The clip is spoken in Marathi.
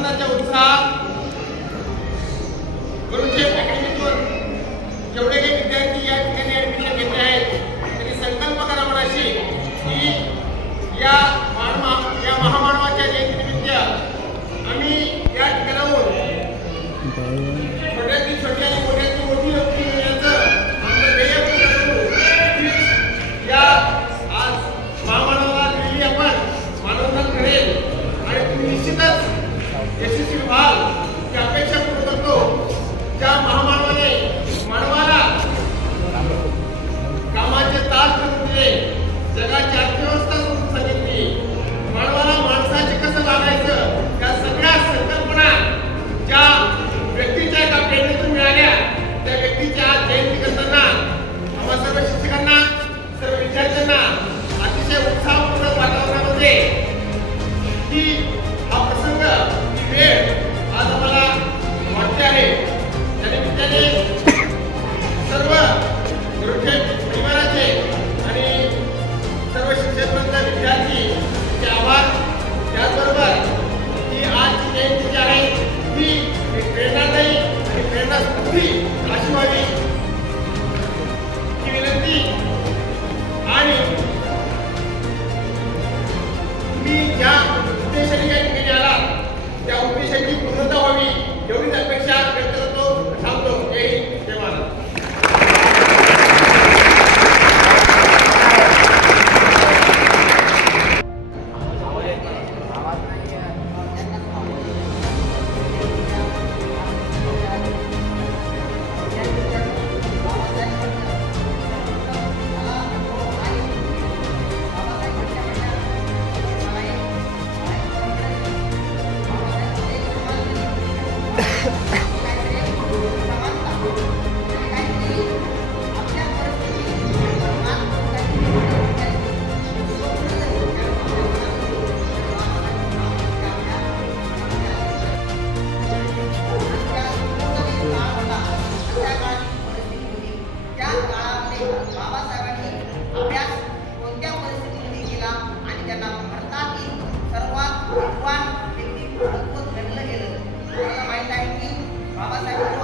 आनंदाच्या उत्साहात गुरुचेप अकॅडमीतून जेवढे काही विद्यार्थी या ठिकाणी ऍडमिशन घेतले आहेत त्यांनी संकल्प करा मनाशी की या महामानवाच्या जयंतीनिमित्त आम्ही या ठिकाणाहून छोट्यातली छोटी आणि मोठ्यातली मोठी व्यक्ती होण्याचं आमचं ध्येय पूर्ण करू. या आज महामानवाला दिलेली आपण मानवंदन घडेल आणि तुम्ही निश्चितच यशस्वी व्हाल ही अपेक्षा पूर्ण करतो. ज्या महामानवाने मानवाला कामाचे तास करून दिले, जगाची अर्थव्यवस्था करून सांगितली, मानवाला माणसाचे कसं लागायचं त्या सगळ्या संकल्पना ज्या व्यक्तीच्या एका प्रेरणेतून मिळाल्या, त्या व्यक्तीच्या आज जयंती करताना आम्हा सर्व शिक्षकांना, सर्व विद्यार्थ्यांना अतिशय उत्साहपूर्ण वातावरणामध्ये की हा प्रसंग, ही वेळ आज आम्हाला वाटते आहे. त्या निमित्ताने सर्व गुरुचेप परिवाराचे आणि सर्व शिक्षक विद्यार्थी चे आभार. त्याचबरोबर ही आजची जयंती जी आहे ही प्रेरणादायी आणि प्रेरणास्फूर्ती अशी व्हावी ही विनंती आणि तुम्ही ज्या उद्देशाने या ठिकाणी आला त्या उद्देशाची पूर्णता व्हावी एवढीच अपेक्षा व्यक्त करतो. थांबतो. जय हिंद, जय महाराष्ट्र. सर्वात विद्वान व्यक्ती घडलं गेलं. मला माहित आहे की बाबासाहेब